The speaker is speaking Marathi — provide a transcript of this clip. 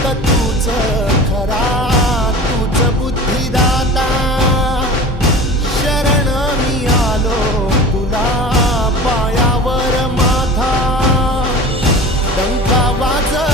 फक्त तूच खरा? तूच बुद्धिदाता? शरण मी आलो तुला पायावर माथा. डंका वाजविला